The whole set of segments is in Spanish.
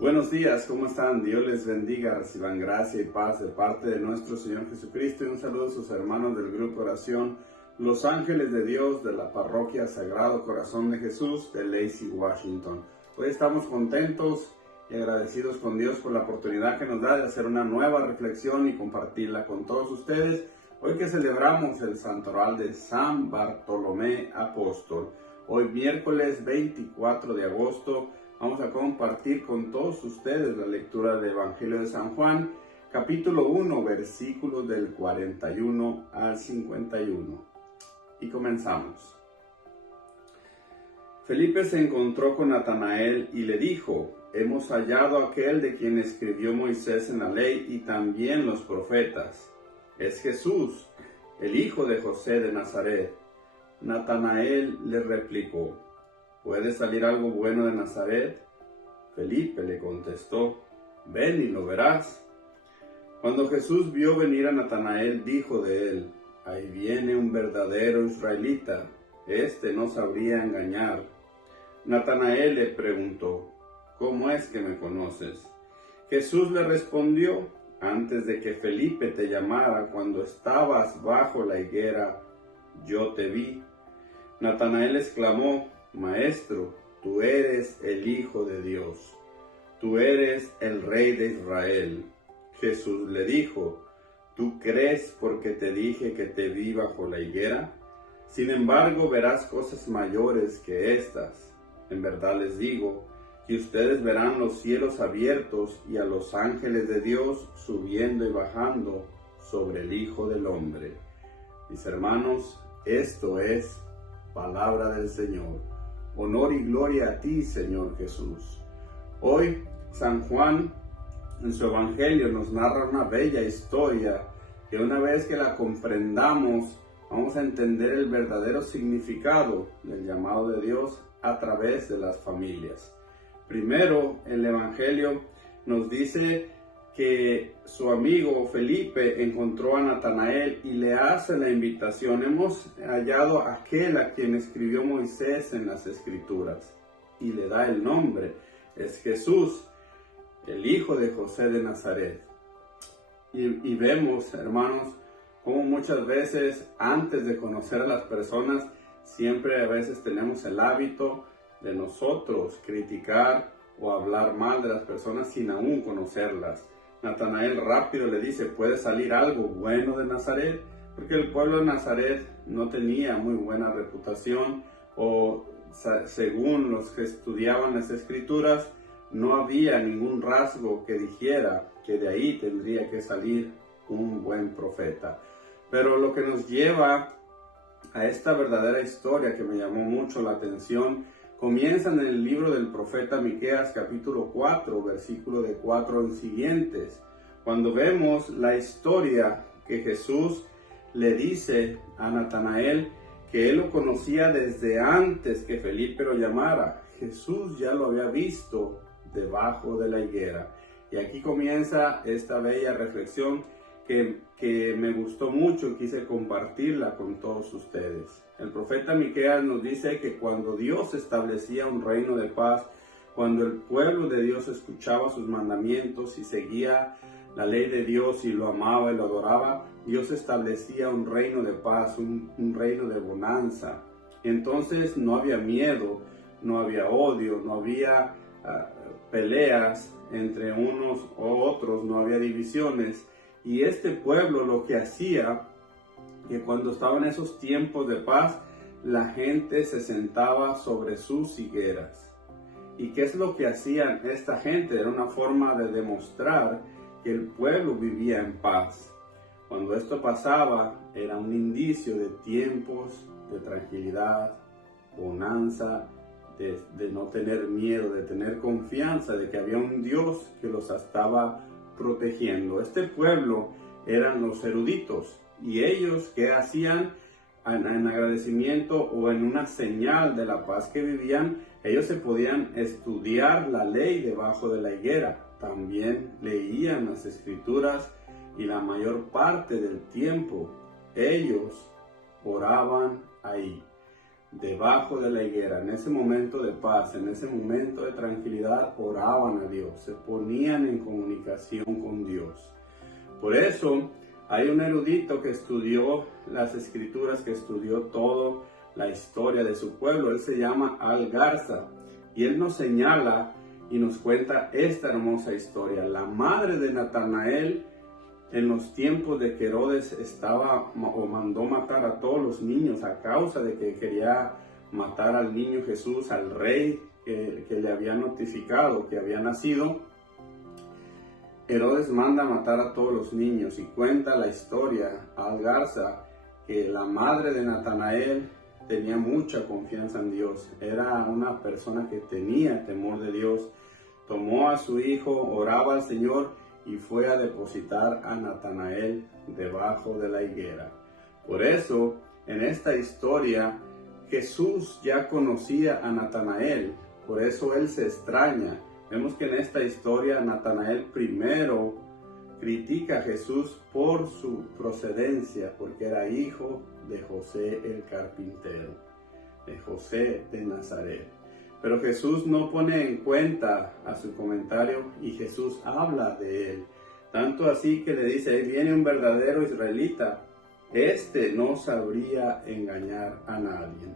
Buenos días, ¿cómo están? Dios les bendiga, reciban gracia y paz de parte de nuestro Señor Jesucristo, y un saludo a sus hermanos del Grupo Oración Los Ángeles de Dios de la Parroquia Sagrado Corazón de Jesús de Lacey, Washington. Hoy estamos contentos y agradecidos con Dios por la oportunidad que nos da de hacer una nueva reflexión y compartirla con todos ustedes. Hoy que celebramos el santoral de San Bartolomé Apóstol, hoy miércoles 24 de agosto, vamos a compartir con todos ustedes la lectura del Evangelio de San Juan, capítulo 1, versículos del 41 al 51. Y comenzamos. Felipe se encontró con Natanael y le dijo: hemos hallado a aquel de quien escribió Moisés en la ley y también los profetas. Es Jesús, el hijo de José de Nazaret. Natanael le replicó: ¿puede salir algo bueno de Nazaret? Felipe le contestó: ven y lo verás. Cuando Jesús vio venir a Natanael, dijo de él: ahí viene un verdadero israelita, este no sabría engañar. Natanael le preguntó: ¿cómo es que me conoces? Jesús le respondió: antes de que Felipe te llamara, cuando estabas bajo la higuera, yo te vi. Natanael exclamó: Maestro, tú eres el Hijo de Dios, tú eres el Rey de Israel. Jesús le dijo: ¿tú crees porque te dije que te vi bajo la higuera? Sin embargo, verás cosas mayores que estas. En verdad les digo que ustedes verán los cielos abiertos y a los ángeles de Dios subiendo y bajando sobre el Hijo del Hombre. Mis hermanos, esto es palabra del Señor. Honor y gloria a ti, Señor Jesús. Hoy, San Juan, en su Evangelio, nos narra una bella historia que una vez que la comprendamos, vamos a entender el verdadero significado del llamado de Dios a través de las familias. Primero, el Evangelio nos dice que su amigo Felipe encontró a Natanael y le hace la invitación. Hemos hallado a aquel a quien escribió Moisés en las Escrituras, y le da el nombre. Es Jesús, el hijo de José de Nazaret. Y vemos, hermanos, cómo muchas veces antes de conocer a las personas, siempre a veces tenemos el hábito de nosotros criticar o hablar mal de las personas sin aún conocerlas. Natanael rápido le dice: ¿puede salir algo bueno de Nazaret? Porque el pueblo de Nazaret no tenía muy buena reputación, o según los que estudiaban las Escrituras, no había ningún rasgo que dijera que de ahí tendría que salir un buen profeta. Pero lo que nos lleva a esta verdadera historia que me llamó mucho la atención comienza en el libro del profeta Miqueas, capítulo 4, versículo de 4 en siguientes, cuando vemos la historia que Jesús le dice a Natanael que él lo conocía desde antes que Felipe lo llamara. Jesús ya lo había visto debajo de la higuera. Y aquí comienza esta bella reflexión que me gustó mucho y quise compartirla con todos ustedes. El profeta Miqueas nos dice que cuando Dios establecía un reino de paz, cuando el pueblo de Dios escuchaba sus mandamientos y seguía la ley de Dios y lo amaba y lo adoraba, Dios establecía un reino de paz, un reino de bonanza. Entonces no había miedo, no había odio, no había peleas entre unos o otros, no había divisiones. Y este pueblo lo que hacía, que cuando estaban esos tiempos de paz, la gente se sentaba sobre sus higueras. ¿Y qué es lo que hacían esta gente? Era una forma de demostrar que el pueblo vivía en paz. Cuando esto pasaba, era un indicio de tiempos de tranquilidad, bonanza, de no tener miedo, de tener confianza de que había un Dios que los estaba protegiendo. Este pueblo eran los eruditos, y ellos, ¿qué hacían? En agradecimiento o en una señal de la paz que vivían, ellos se podían estudiar la ley debajo de la higuera. También leían las Escrituras, y la mayor parte del tiempo ellos oraban ahí. debajo de la higuera, en ese momento de paz, en ese momento de tranquilidad, oraban a Dios, se ponían en comunicación con Dios. Por eso hay un erudito que estudió las escrituras, que estudió toda la historia de su pueblo. Él se llama Al Garza y él nos señala y nos cuenta esta hermosa historia. La madre de Natanael, en los tiempos de que Herodes estaba o mandó matar a todos los niños a causa de que quería matar al niño Jesús, al rey que le había notificado que había nacido, Herodes manda matar a todos los niños y cuenta la historia Al Garza que la madre de Natanael tenía mucha confianza en Dios, era una persona que tenía temor de Dios, tomó a su hijo, oraba al Señor y fue a depositar a Natanael debajo de la higuera. Por eso, en esta historia, Jesús ya conocía a Natanael, por eso él se extraña. Vemos que en esta historia Natanael primero critica a Jesús por su procedencia, porque era hijo de José el carpintero, de José de Nazaret. Pero Jesús no pone en cuenta a su comentario y Jesús habla de él. Tanto así que le dice, ahí viene un verdadero israelita, este no sabría engañar a nadie.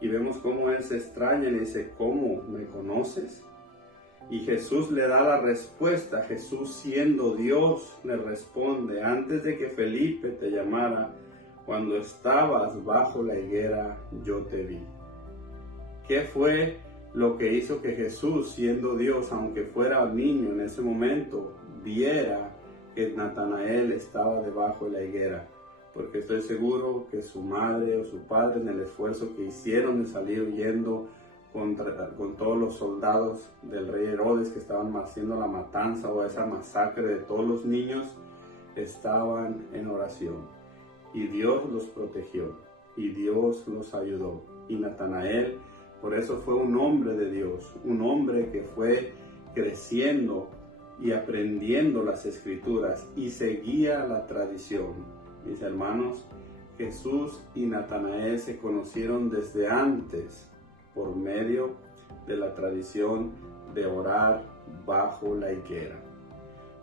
Y vemos cómo él se extraña y le dice, ¿cómo me conoces? Y Jesús le da la respuesta. Jesús, siendo Dios, le responde, antes de que Felipe te llamara, cuando estabas bajo la higuera, yo te vi. ¿Qué fue lo que hizo que Jesús, siendo Dios, aunque fuera niño en ese momento, viera que Natanael estaba debajo de la higuera? Porque estoy seguro que su madre o su padre, en el esfuerzo que hicieron de salir huyendo con todos los soldados del rey Herodes que estaban haciendo la matanza o esa masacre de todos los niños, estaban en oración. Y Dios los protegió, y Dios los ayudó. Y Natanael, por eso fue un hombre de Dios, un hombre que fue creciendo y aprendiendo las escrituras y seguía la tradición. Mis hermanos, Jesús y Natanael se conocieron desde antes por medio de la tradición de orar bajo la higuera.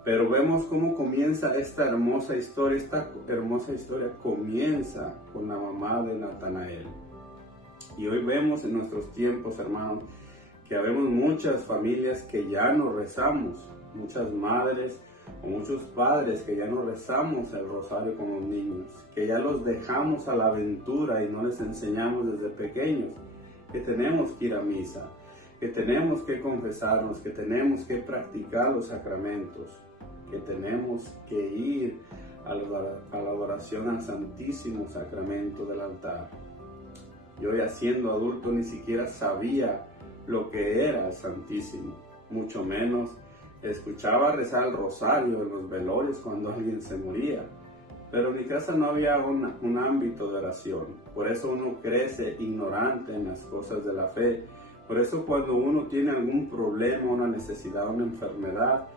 Pero vemos cómo comienza esta hermosa historia. Esta hermosa historia comienza con la mamá de Natanael. Y hoy vemos en nuestros tiempos, hermanos, que habemos muchas familias que ya no rezamos, muchas madres o muchos padres que ya no rezamos el rosario con los niños, que ya los dejamos a la aventura y no les enseñamos desde pequeños que tenemos que ir a misa, que tenemos que confesarnos, que tenemos que practicar los sacramentos, que tenemos que ir a la adoración al Santísimo Sacramento del altar. Yo ya siendo adulto ni siquiera sabía lo que era el Santísimo, mucho menos escuchaba rezar el rosario en los velorios cuando alguien se moría. Pero en mi casa no había un ámbito de oración. Por eso uno crece ignorante en las cosas de la fe. Por eso cuando uno tiene algún problema, una necesidad, una enfermedad,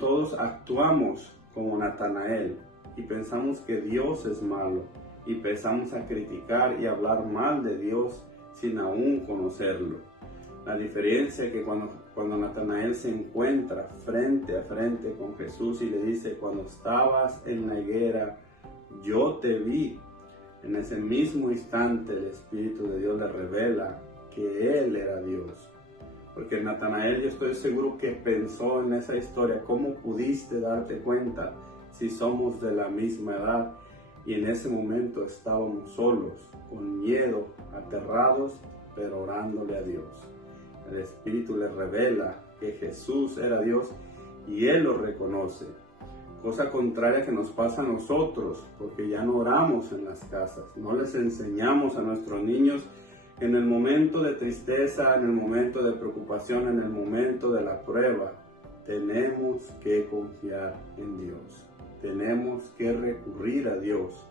todos actuamos como Natanael y pensamos que Dios es malo y empezamos a criticar y hablar mal de Dios sin aún conocerlo. La diferencia es que cuando Natanael se encuentra frente a frente con Jesús y le dice, cuando estabas en la higuera, yo te vi. En ese mismo instante el Espíritu de Dios le revela que Él era Dios. Porque Natanael, yo estoy seguro que pensó en esa historia, ¿cómo pudiste darte cuenta si somos de la misma edad? Y en ese momento estábamos solos, con miedo, aterrados, pero orándole a Dios. El Espíritu le revela que Jesús era Dios y Él lo reconoce. Cosa contraria que nos pasa a nosotros, porque ya no oramos en las casas, no les enseñamos a nuestros niños en el momento de tristeza, en el momento de preocupación, en el momento de la prueba. Tenemos que confiar en Dios, tenemos que recurrir a Dios.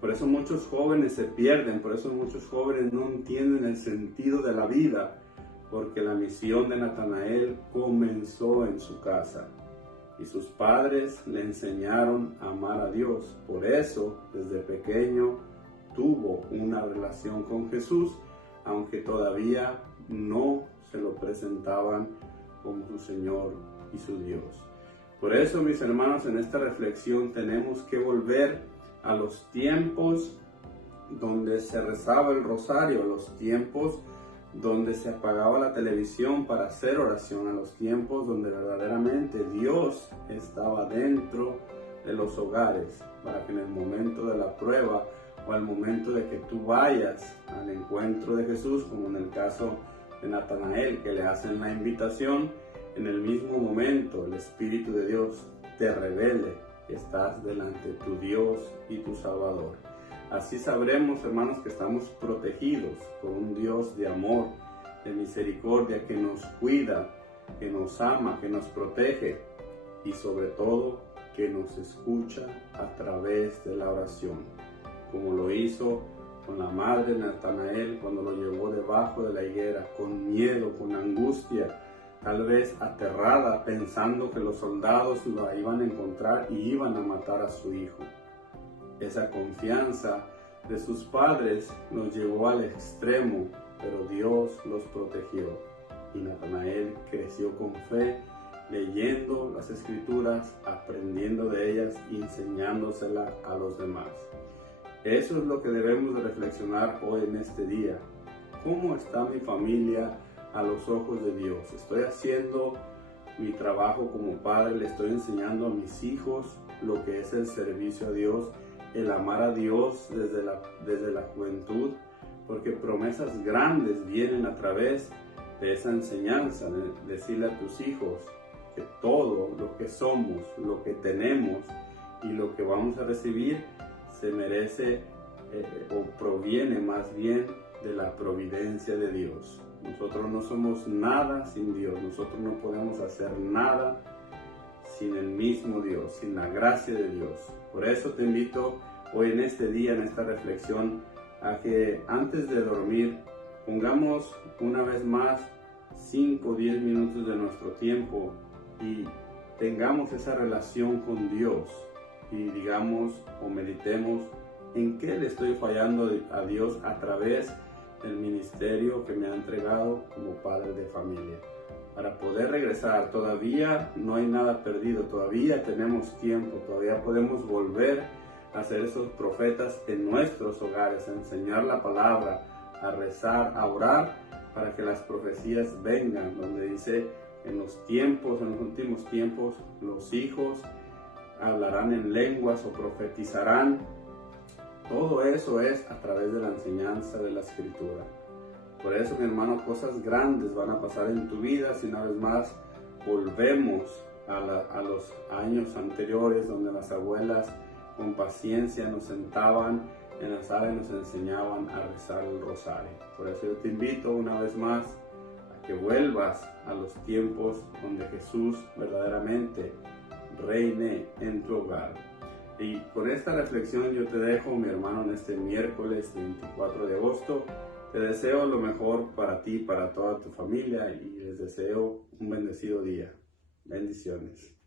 Por eso muchos jóvenes se pierden, por eso muchos jóvenes no entienden el sentido de la vida, porque la misión de Natanael comenzó en su casa y sus padres le enseñaron a amar a Dios. Por eso, desde pequeño, tuvo una relación con Jesús, aunque todavía no se lo presentaban como su Señor y su Dios. Por eso, mis hermanos, en esta reflexión tenemos que volver a los tiempos donde se rezaba el rosario, a los tiempos donde se apagaba la televisión para hacer oración, a los tiempos donde verdaderamente Dios estaba dentro de los hogares, para que en el momento de la prueba o al momento de que tú vayas al encuentro de Jesús, como en el caso de Natanael, que le hacen la invitación, en el mismo momento el Espíritu de Dios te revele que estás delante de tu Dios y tu Salvador. Así sabremos, hermanos, que estamos protegidos por un Dios de amor, de misericordia, que nos cuida, que nos ama, que nos protege y sobre todo que nos escucha a través de la oración, como lo hizo con la madre de Natanael cuando lo llevó debajo de la higuera, con miedo, con angustia, tal vez aterrada, pensando que los soldados lo iban a encontrar y iban a matar a su hijo. Esa confianza de sus padres los llevó al extremo, pero Dios los protegió. Y Natanael creció con fe, leyendo las Escrituras, aprendiendo de ellas y enseñándoselas a los demás. Eso es lo que debemos de reflexionar hoy en este día. ¿Cómo está mi familia a los ojos de Dios? ¿Estoy haciendo mi trabajo como padre? ¿Le estoy enseñando a mis hijos lo que es el servicio a Dios, el amar a Dios desde la juventud? Porque promesas grandes vienen a través de esa enseñanza, de decirle a tus hijos que todo lo que somos, lo que tenemos y lo que vamos a recibir se merece o proviene más bien de la providencia de Dios. Nosotros no somos nada sin Dios, nosotros no podemos hacer nada sin el mismo Dios, sin la gracia de Dios. Por eso te invito hoy en este día, en esta reflexión, a que antes de dormir pongamos una vez más 5 o 10 minutos de nuestro tiempo y tengamos esa relación con Dios y digamos o meditemos en qué le estoy fallando a Dios a través del ministerio que me ha entregado como padre de familia. Para poder regresar, todavía no hay nada perdido, todavía tenemos tiempo, todavía podemos volver a ser esos profetas en nuestros hogares, a enseñar la palabra, a rezar, a orar, para que las profecías vengan, donde dice en los últimos tiempos, los hijos hablarán en lenguas o profetizarán. Todo eso es a través de la enseñanza de la Escritura. Por eso, mi hermano, cosas grandes van a pasar en tu vida si una vez más volvemos a los años anteriores, donde las abuelas con paciencia nos sentaban en la sala y nos enseñaban a rezar el rosario. Por eso yo te invito una vez más a que vuelvas a los tiempos donde Jesús verdaderamente reine en tu hogar. Y con esta reflexión yo te dejo, mi hermano, en este miércoles 24 de agosto. Te deseo lo mejor para ti, para toda tu familia y les deseo un bendecido día. Bendiciones.